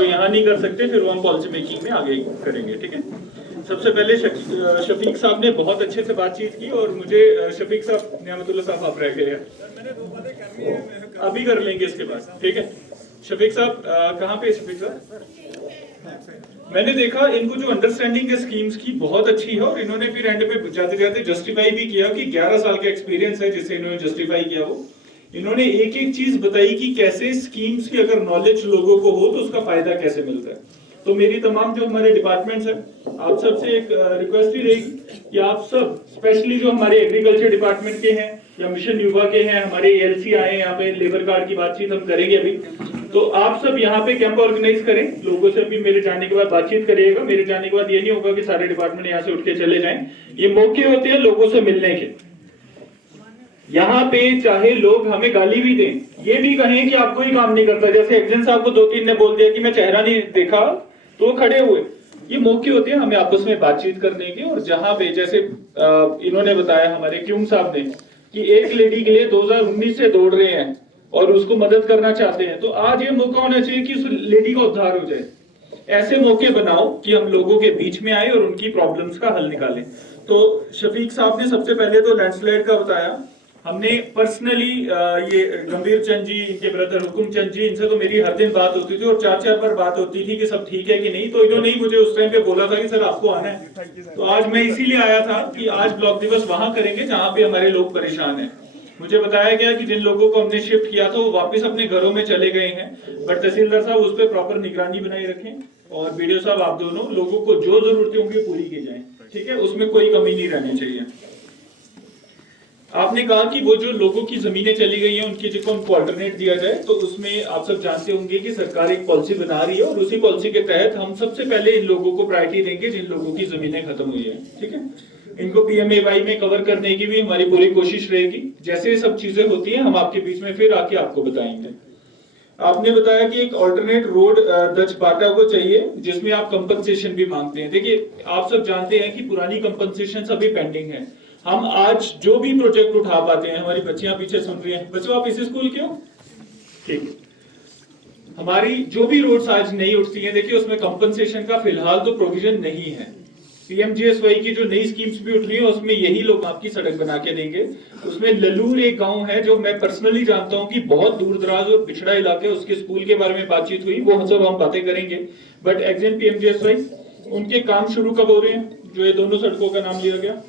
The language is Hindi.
जो यहाँ नहीं कर सकते फिर वो हम पॉलिसी मेकिंग में आगे करेंगे। ठीक है, सबसे पहले शफीक साहब ने बहुत अच्छे से बातचीत की और मुझे शफीक साहब, नियामतुल्लाह साहब आप रह गए हैं, अभी कर लेंगे इसके बाद। ठीक है, शफीक साहब कहाँ पे? शफीक साहब, मैंने देखा इनको जो अंडरस्टैंडिंग है स्कीम्स की बहुत अच्छी है और इन्होंने फिर एंड पे जाते जाते जस्टिफाई भी किया कि 11 साल का एक्सपीरियंस है जिससे इन्होंने जस्टिफाई किया। वो इन्होंने एक एक चीज बताई कि कैसे स्कीम्स की अगर नॉलेज लोगों को हो तो उसका फायदा कैसे मिलता है। तो मेरी तमाम जो हमारे डिपार्टमेंट्स हैं, आप सबसे एक रिक्वेस्ट ही रहेगी कि आप सब स्पेशली जो हमारे एग्रीकल्चर डिपार्टमेंट के हैं या मिशन युवा के हैं, हमारे एलसी आए यहाँ पे, लेबर कार्ड की बातचीत हम करेंगे अभी, तो आप सब यहाँ पे कैंप ऑर्गेनाइज करें, लोगों से भी मेरे जाने के बाद बातचीत करिएगा। मेरे जाने के बाद ये नहीं होगा कि सारे डिपार्टमेंट यहाँ से उठ के चले जाएं, ये मौके होते हैं लोगों से मिलने के। यहाँ पे चाहे लोग हमें गाली भी दें, ये भी कहें कि आपको ही काम नहीं करता, जैसे एक्जन साहब को 2-3 ने बोल दिया कि मैं चेहरा नहीं देखा तो वो खड़े हुए, ये मौके होते हैं हमें आपस में बातचीत करने के। और जहां पे जैसे इन्होंने बताया हमारे क्यूम साहब ने कि एक लेडी के लिए 2019 से दौड़ रहे हैं और उसको मदद करना चाहते हैं, तो आज ये मौका होना चाहिए कि उस लेडी का उद्धार हो जाए। ऐसे मौके बनाओ कि हम लोगों के बीच में आए और उनकी प्रॉब्लम्स का हल निकालें। तो शफीक साहब ने सबसे पहले तो लैंडस्लाइड का बताया। हमने पर्सनली ये गंभीर चंद जी, इनके ब्रदर हुकुम चंद जी, इनसे तो मेरी हर दिन बात होती थी और 4-4 बार बात होती थी कि सब ठीक है कि नहीं। तो इन्होंने ही मुझे उस टाइम पे बोला था कि सर आपको आना है, तो आज मैं इसीलिए आया था कि आज ब्लॉक दिवस वहां करेंगे जहां पे हमारे लोग परेशान हैं। मुझे बताया गया कि जिन लोगों को हमने शिफ्ट किया था वो वापस अपने घरों में चले गए हैं, बट तहसीलदार साहब उस पर प्रॉपर निगरानी बनाए रखें और बीडीओ साहब आप दोनों लोगों को जो जरूरतें होंगी पूरी की जाए। ठीक है, उसमें कोई कमी नहीं रहनी चाहिए। आपने कहा कि वो जो लोगों की जमीनें चली गई हैं उनकी जिनको उनको अल्टरनेट दिया जाए, तो उसमें आप सब जानते होंगे कि सरकार एक पॉलिसी बना रही है और उसी पॉलिसी के तहत हम सबसे पहले इन लोगों को प्रायोरिटी देंगे जिन लोगों की जमीनें खत्म हुई है। ठीक है, इनको पीएमएवाई में कवर करने की भी हमारी पूरी कोशिश रहेगी। जैसे सब चीजें होती हैं हम आपके बीच में फिर आके आपको बताएंगे। आपने बताया कि एक ऑल्टरनेट रोड दचबाटा को चाहिए जिसमें आप कंपनसेशन भी मांगते हैं। देखिए आप सब जानते हैं कि पुरानी कंपनसेशन सभी पेंडिंग है। हम आज जो भी प्रोजेक्ट उठा पाते हैं, हमारी बच्चियां पीछे सुन रही हैं, बच्चों आप इसी स्कूल के हो, ठीक है, हमारी जो भी रोड्स आज नहीं उठती हैं, देखिए उसमें कंपनसेशन का फिलहाल तो प्रोविजन नहीं है। पीएमजीएसवाई की जो नई स्कीम्स भी उठ रही है उसमें यही लोग आपकी सड़क बना के देंगे। उसमें ललूर एक गांव है जो मैं पर्सनली जानता हूं कि बहुत दूर दराज और पिछड़ा इलाके, उसके स्कूल के बारे में बातचीत हुई, वो सब हम बातें करेंगे। बट एग्जेन पीएमजीएसवाई उनके काम शुरू कब हो रहे हैं, जो ये दोनों सड़कों का नाम लिया गया?